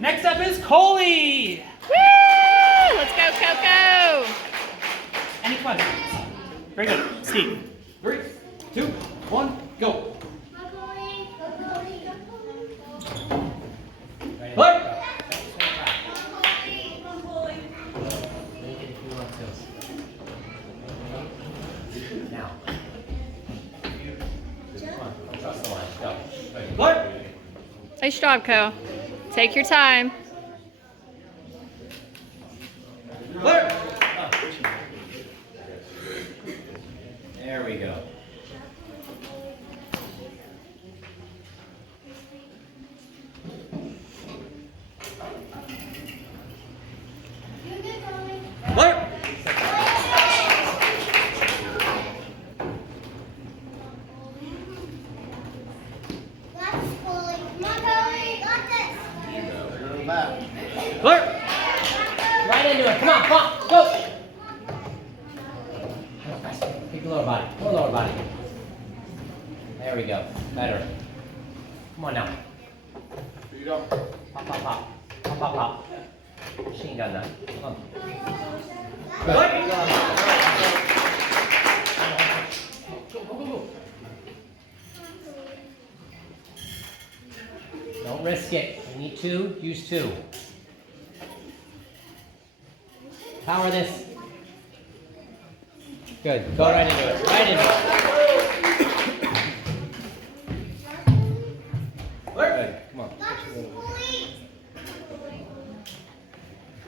Next up is Coley. Woo! Let's go, Coco. Any questions? Very good. Steve. 3, 2, 1, go. Play. Now. Trust the line. Go. Play. Nice job, Co. Take your time. Play. There we go. Play. Play. Right into it. Come on, come on, go. Kick the lower body. Go lower body. There we go. Better. Come on now. Feet up. Pop, pop, pop. Pop, pop, pop. Machine gun that. Come on. Good. Go, go, go, go. Don't risk it. You need 2, use 2. Power this. Good. Go right into it. Right into it. Good. Come on. Come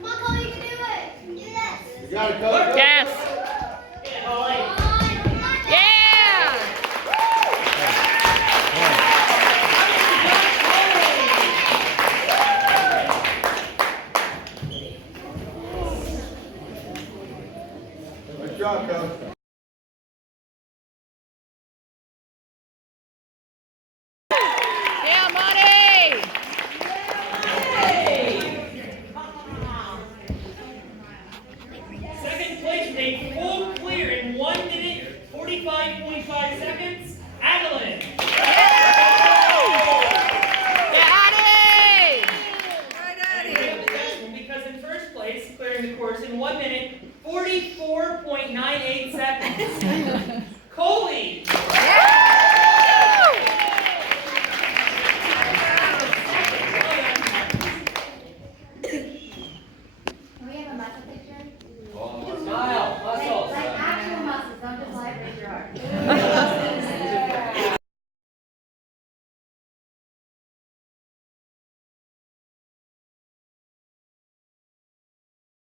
on, Cole, you can do it. Do this. You got it, Coach. Yes. Yeah. Good job, Coach. Yeah, Monty. Second place with a full clear in 1 minute, 45.5 seconds. Adeline. Because in first place, clearing the course in 1 minute, 44.98 seconds. Coley. Can we have a muscle picture? Smile. Muscles. Like actual muscles, don't just like raise your arm.